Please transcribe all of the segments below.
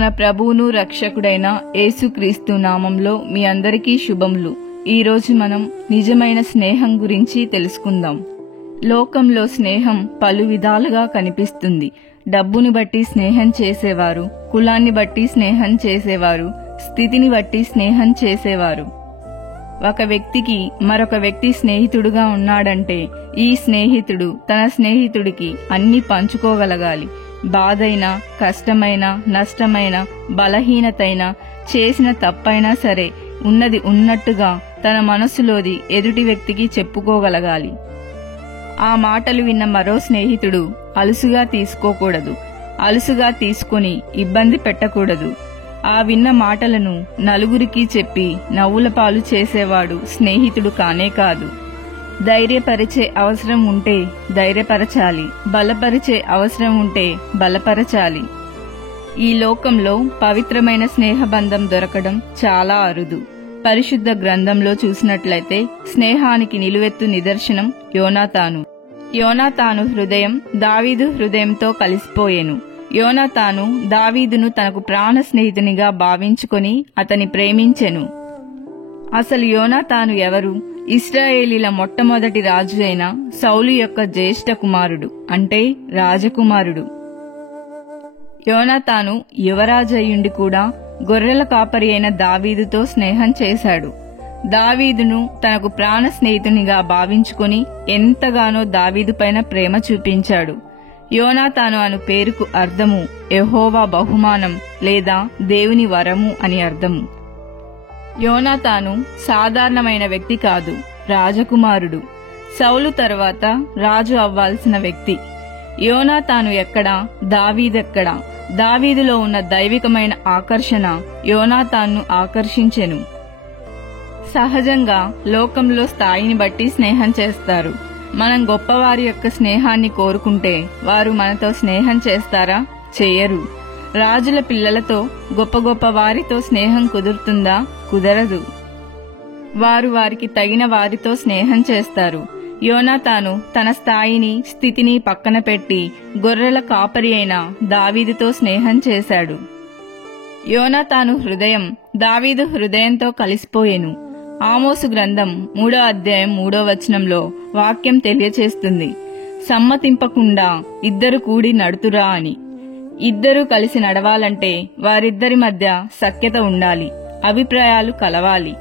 మన ప్రభువును రక్షకుడైన యేసుక్రీస్తు నామంలో మీ అందరికీ శుభములు. ఈరోజు మనం నిజమైన స్నేహం గురించి తెలుసుకుందాం. లోకంలో స్నేహం పలు విధాలుగా కనిపిస్తుంది. డబ్బుని బట్టి స్నేహం చేసేవారు, కులాన్ని బట్టి స్నేహం చేసేవారు, స్థితిని బట్టి స్నేహం చేసేవారు. ఒక వ్యక్తికి మరొక వ్యక్తి స్నేహితుడుగా ఉన్నాడంటే ఈ స్నేహితుడు తన స్నేహితుడికి అన్ని పంచుకోగలగాలి. బాధైనా, కష్టమైనా, నష్టమైనా, బలహీనతైనా, చేసిన తప్పైనా సరే ఉన్నది ఉన్నట్టుగా తన మనసులోది ఎదుటి వ్యక్తికి చెప్పుకోగలగాలి. ఆ మాటలు విన్న మరో స్నేహితుడు అలుసుగా తీసుకోకూడదు. అలుసుగా తీసుకుని ఇబ్బంది పెట్టకూడదు. ఆ విన్న మాటలను నలుగురికి చెప్పి నవ్వుల పాలు చేసేవాడు స్నేహితుడు కానే కాదు. ధైర్యపరిచే అవసరం ఉంటే ధైర్యపరచాలి, బలపరిచే అవసరం ఉంటే బలపరచాలి. ఈ లోకంలో పవిత్రమైన స్నేహబంధం దొరకడం చాలా అరుదు. పరిశుద్ధ గ్రంథంలో చూసినట్లయితే స్నేహానికి నిలువెత్తు నిదర్శనం యోనాతాను హృదయం దావీదు హృదయంతో కలిసిపోయెను. యోనాతాను దావీదును తనకు ప్రాణ స్నేహితునిగా భావించుకొని అతని ప్రేమించెను. అసలు యోనాతాను ఎవరు? ఇశ్రాయేలీల మొట్టమొదటి రాజు అయిన సౌలు యొక్క జ్యేష్ఠ కుమారుడు, అంటే రాజకుమారుడు. యోనాతాను యువరాజయ్యుండి కూడా గొర్రెల కాపరి అయిన దావీదుతో స్నేహం చేశాడు. దావీదును తనకు ప్రాణ స్నేహితునిగా భావించుకొని ఎంతగానో దావీదు పైన ప్రేమ చూపించాడు. యోనాతాను అను పేరుకు అర్థము యెహోవా బహుమానం లేదా దేవుని వరము అని అర్థము. యోనాతాను సాధారణమైన వ్యక్తి కాదు, రాజకుమారుడు. సౌలు తర్వాత రాజు అవ్వాల్సిన వ్యక్తి. యోనాతాను ఎక్కడా, దావీదెక్కడా? దావీదులో ఉన్న దైవికమైన ఆకర్షణ యోనాతాన్ను ఆకర్షించెను. సహజంగా లోకంలో స్థాయిని బట్టి స్నేహం చేస్తారు. మనం గొప్పవారి యొక్క స్నేహాన్ని కోరుకుంటే వారు మనతో స్నేహం చేస్తారా? చెయ్యరు. రాజుల పిల్లలతో, గొప్ప గొప్ప వారితో స్నేహం కుదురుతుందా? కుదరదు. వారు వారికి తగిన వారితో స్నేహం చేస్తారు. యోనాతాను తన స్థాయిని, స్థితిని పక్కన పెట్టి గొర్రెల కాపరి అయిన దావీదుతో స్నేహం చేశాడు. యోనాతాను హృదయం దావీదు హృదయంతో కలిసిపోయెను. ఆమోసు గ్రంథం 3వ అధ్యాయం 3వ వచనంలో వాక్యం తెలియచేస్తుంది, సమ్మతింపకుండా ఇద్దరు కూడి నడుతురా అని. ఇద్దరూ కలిసి నడవాలంటే వారిద్దరి మధ్య సఖ్యత ఉండాలి, అభిప్రాయాలు కలవాలి.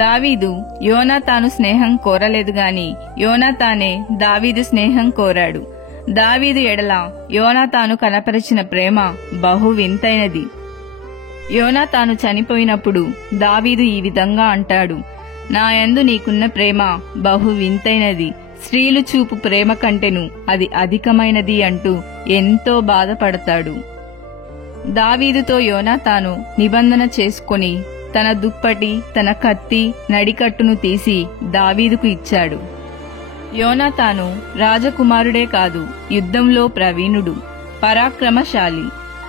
దావీదు యోనాతాను స్నేహం కోరలేదు గాని యోనాతానే దావీదు స్నేహం కోరాడు. దావీదు ఎడల యోనాతాను కనపరిచిన ప్రేమ బహు వింతైనది. యోనాతాను చనిపోయినప్పుడు దావీదు ఈ విధంగా అంటాడు, నా యందు నీకున్న ప్రేమ బహు వింతైనది, స్త్రీలు చూపు ప్రేమ కంటెను అది అధికమైనది అంటూ ఎంతో బాధపడతాడు. దావీదుతో యోనాతాను నిబంధన చేసుకొని తన దుప్పటి, తన కత్తి, నడికట్టును తీసి దావీదుకు ఇచ్చాడు. యోనాతాను రాజకుమారుడే కాదు, యుద్ధంలో ప్రవీణుడు, పరాక్రమశాలి.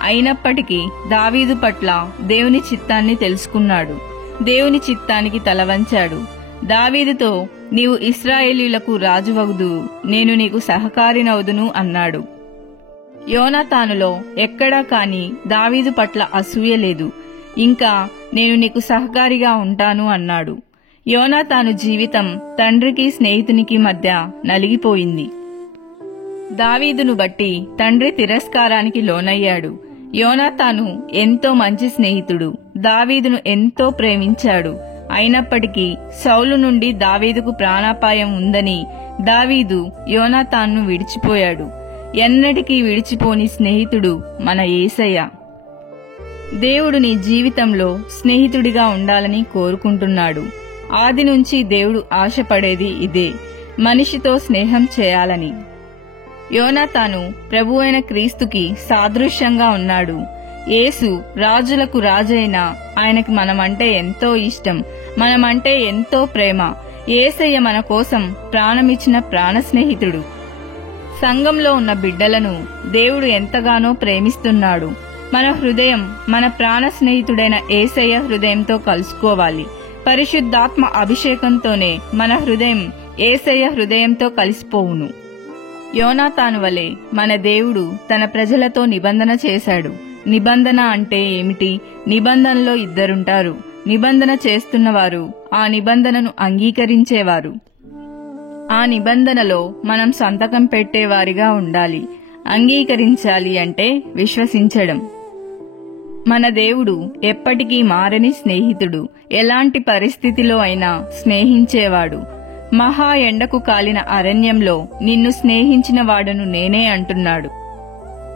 అయినప్పటికీ దావీదు పట్ల దేవుని చిత్తాన్ని తెలుసుకున్నాడు. దేవుని చిత్తానికి తలవంచాడు. దావీదుతో, నీవు ఇశ్రాయేలీయులకు రాజువగుదువు, నేను నీకు సహకారినవుదును అన్నాడు. యోనాతానులో ఎక్కడా కాని దావీదు పట్ల అసూయ లేదు. ఇంకా నేను నీకు సహకారిగా ఉంటాను అన్నాడు. యోనాతాను జీవితం తండ్రికి స్నేహితునికి మధ్య నలిగిపోయింది. దావీదును బట్టి తండ్రి తిరస్కారానికి లోనయ్యాడు. యోనాతాను ఎంతో మంచి స్నేహితుడు, దావీదును ఎంతో ప్రేమించాడు. అయినప్పటికీ సౌలు నుండి దావీదుకు ప్రాణాపాయం ఉందని దావీదు యోనాతాన్ను విడిచిపోయాడు. ఎన్నటికీ విడిచిపోని స్నేహితుడు మన యేసయ్య. దేవుడు నీ జీవితంలో స్నేహితుడిగా ఉండాలని కోరుకుంటున్నాడు. ఆది నుంచి దేవుడు ఆశపడేది ఇదే, మనిషితో స్నేహం చేయాలని. యోనాతాను ప్రభువైన క్రీస్తుకి సాదృశ్యంగా ఉన్నాడు. యేసు రాజులకు రాజైన ఆయనకి మనమంటే ఎంతో ఇష్టం, మనమంటే ఎంతో ప్రేమ. యేసయ్య మన కోసం ప్రాణమిచ్చిన ప్రాణ స్నేహితుడు. సంఘంలో ఉన్న బిడ్డలను దేవుడు ఎంతగానో ప్రేమిస్తున్నాడు. మన హృదయం మన ప్రాణ స్నేహితుడైన యేసయ్య హృదయంతో కలుసుకోవాలి. పరిశుద్ధాత్మ అభిషేకంతోనే మన హృదయం యేసయ్య హృదయంతో కలిసిపోవును. యోనాతాను వలె మన దేవుడు తన ప్రజలతో నిబంధన చేశాడు. నిబంధన అంటే ఏమిటి? నిబంధనలో ఇద్దరుంటారు. నిబంధన చేస్తున్నవారు, ఆ నిబంధనను అంగీకరించేవారు. ఆ నిబంధనలో మనం సంతకం పెట్టేవారిగా ఉండాలి. అంగీకరించాలి అంటే విశ్వసించడం. మన దేవుడు ఎప్పటికీ మారని స్నేహితుడు. ఎలాంటి పరిస్థితిలో అయినా స్నేహించేవాడు. మహా ఎండకు కాలిన అరణ్యంలో నిన్ను స్నేహించిన వాడను నేనే అంటున్నాడు.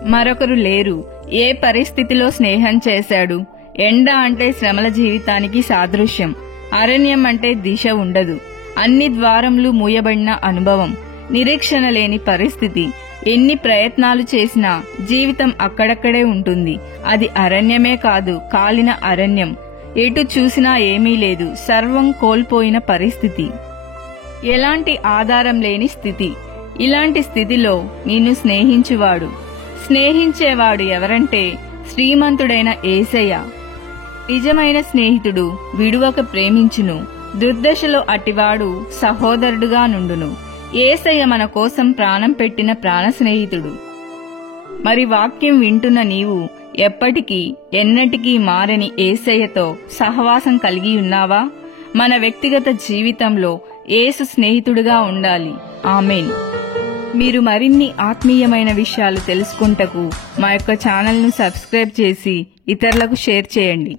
మరొకరు లేరు. ఏ పరిస్థితిలో స్నేహం చేశాడు? ఎండ అంటే శ్రమల జీవితానికి సాదృశ్యం. అరణ్యం అంటే దిశ ఉండదు. అన్ని ద్వారములు మూయబడిన అనుభవం. నిరీక్షణ లేని పరిస్థితి. ఎన్ని ప్రయత్నాలు చేసినా జీవితం అక్కడక్కడే ఉంటుంది. అది అరణ్యమే కాదు, కాలిన అరణ్యం. ఎటు చూసినా ఏమీ లేదు. సర్వం కోల్పోయిన పరిస్థితి. ఎలాంటి ఆధారం లేని స్థితి. ఇలాంటి స్థితిలో నిన్ను స్నేహించేవాడు ఎవరంటే శ్రీమంతుడైన యేసయ్య. నిజమైన స్నేహితుడు విడువక ప్రేమించును. దుర్దశలో అటివాడు సహోదరుడుగా నుండును. యేసయ్య మన కోసం ప్రాణం పెట్టిన ప్రాణ స్నేహితుడు. మరి వాక్యం వింటున్న నీవు ఎప్పటికీ ఎన్నటికీ మారని యేసయ్యతో సహవాసం కలిగి ఉన్నావా? మన వ్యక్తిగత జీవితంలో యేసు స్నేహితుడుగా ఉండాలి. ఆమేన్. మీరు మరిన్ని ఆత్మీయమైన విషయాలు తెలుసుకుంటకు మా యొక్క ఛానల్ను సబ్స్క్రైబ్ చేసి ఇతరులకు షేర్ చేయండి.